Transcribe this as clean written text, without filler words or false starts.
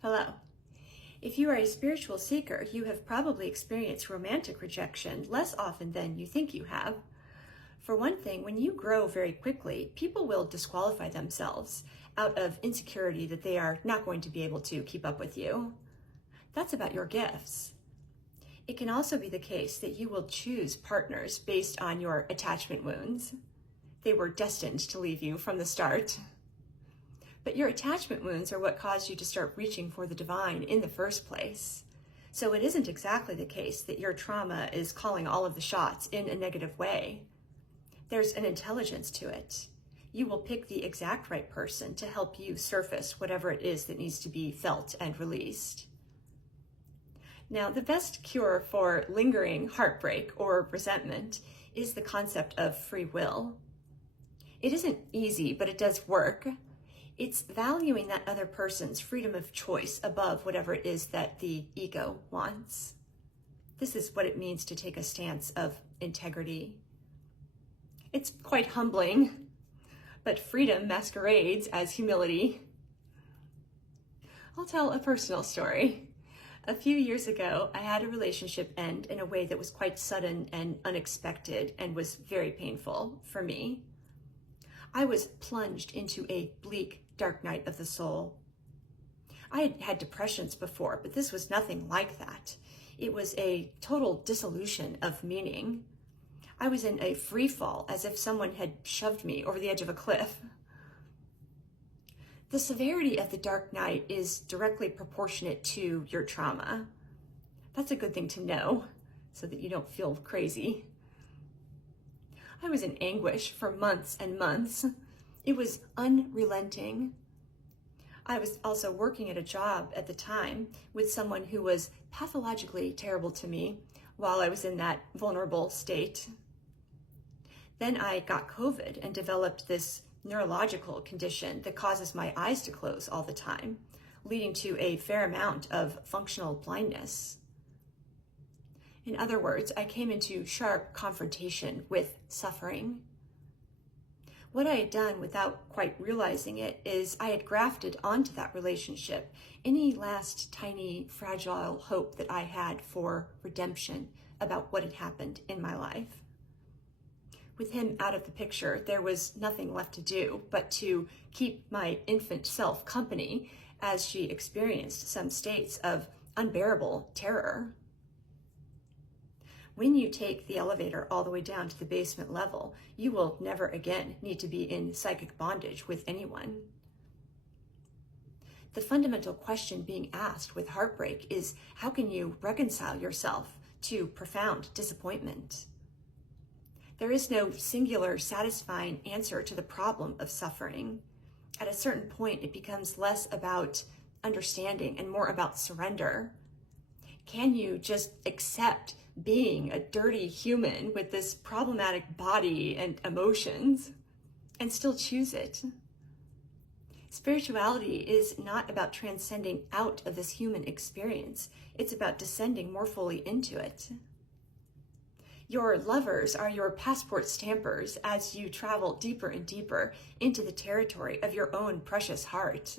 Hello. If you are a spiritual seeker, you have probably experienced romantic rejection less often than you think you have. For one thing, when you grow very quickly, people will disqualify themselves out of insecurity that they are not going to be able to keep up with you. That's about your gifts. It can also be the case that you will choose partners based on your attachment wounds. They were destined to leave you from the start. But your attachment wounds are what caused you to start reaching for the divine in the first place. So it isn't exactly the case that your trauma is calling all of the shots in a negative way. There's an intelligence to it. You will pick the exact right person to help you surface whatever it is that needs to be felt and released. Now, the best cure for lingering heartbreak or resentment is the concept of free will. It isn't easy, but it does work. It's valuing that other person's freedom of choice above whatever it is that the ego wants. This is what it means to take a stance of integrity. It's quite humbling, but freedom masquerades as humility. I'll tell a personal story. A few years ago, I had a relationship end in a way that was quite sudden and unexpected and was very painful for me. I was plunged into a bleak, dark night of the soul. I had had depressions before, but this was nothing like that. It was a total dissolution of meaning. I was in a free fall, as if someone had shoved me over the edge of a cliff. The severity of the dark night is directly proportionate to your trauma. That's a good thing to know, so that you don't feel crazy. I was in anguish for months and months. It was unrelenting. I was also working at a job at the time with someone who was pathologically terrible to me while I was in that vulnerable state. Then I got COVID and developed this neurological condition that causes my eyes to close all the time, leading to a fair amount of functional blindness. In other words, I came into sharp confrontation with suffering. What I had done without quite realizing it is I had grafted onto that relationship any last tiny fragile hope that I had for redemption about what had happened in my life. With him out of the picture, there was nothing left to do but to keep my infant self company as she experienced some states of unbearable terror. When you take the elevator all the way down to the basement level, you will never again need to be in psychic bondage with anyone. The fundamental question being asked with heartbreak is, how can you reconcile yourself to profound disappointment? There is no singular, satisfying answer to the problem of suffering. At a certain point, it becomes less about understanding and more about surrender. Can you just accept being a dirty human with this problematic body and emotions and still choose it? Spirituality is not about transcending out of this human experience. It's about descending more fully into it. Your lovers are your passport stampers as you travel deeper and deeper into the territory of your own precious heart.